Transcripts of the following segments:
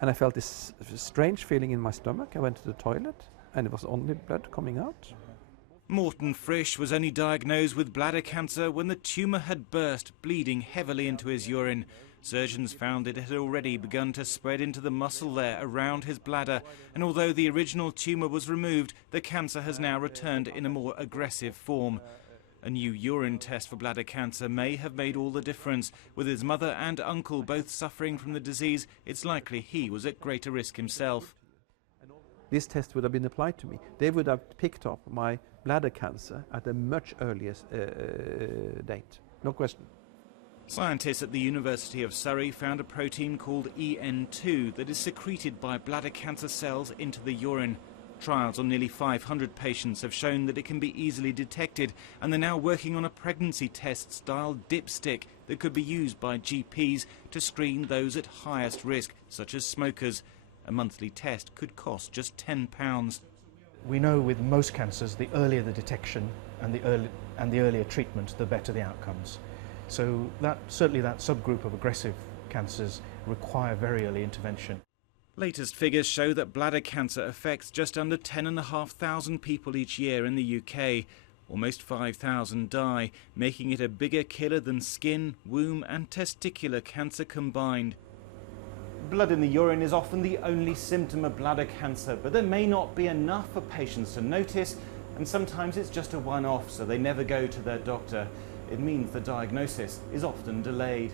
And I felt this strange feeling in my stomach. I went to the toilet and it was only blood coming out. Morten Frisch was only diagnosed with bladder cancer when the tumour had burst, bleeding heavily into his urine. Surgeons found it had already begun to spread into the muscle there around his bladder, and although the original tumour was removed, the cancer has now returned in a more aggressive form. A new urine test for bladder cancer may have made all the difference. With his mother and uncle both suffering from the disease, it's likely he was at greater risk himself. This test would have been applied to me. They would have picked up my bladder cancer at a much earlier date. No question. Scientists at the University of Surrey found a protein called EN2 that is secreted by bladder cancer cells into the urine. Trials on nearly 500 patients have shown that it can be easily detected, and they're now working on a pregnancy test-style dipstick that could be used by GPs to screen those at highest risk, such as smokers. A monthly test could cost just £10. We know with most cancers, the earlier the detection and the earlier treatment, the better the outcomes. So certainly that subgroup of aggressive cancers require very early intervention. Latest figures show that bladder cancer affects just under 10,500 people each year in the UK. Almost 5,000 die, making it a bigger killer than skin, womb and testicular cancer combined. Blood in the urine is often the only symptom of bladder cancer, but there may not be enough for patients to notice, and sometimes it's just a one-off, so they never go to their doctor. It means the diagnosis is often delayed.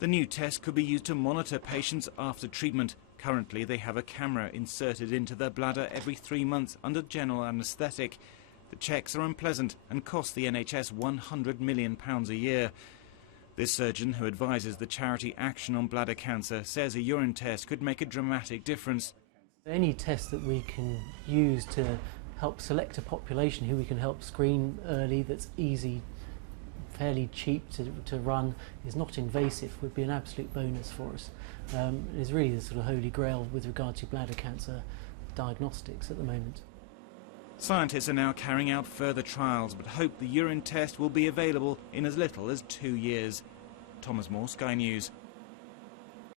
The new test could be used to monitor patients after treatment. Currently, they have a camera inserted into their bladder every 3 months under general anaesthetic. The checks are unpleasant and cost the NHS £100 million a year. This surgeon, who advises the charity Action on Bladder Cancer, says a urine test could make a dramatic difference. Any test that we can use to help select a population who we can help screen early, that's easy, fairly cheap to run, is not invasive, would be an absolute bonus for us. It is really the sort of holy grail with regard to bladder cancer diagnostics at the moment. Scientists are now carrying out further trials, but hope the urine test will be available in as little as 2 years. Thomas Moore, Sky News.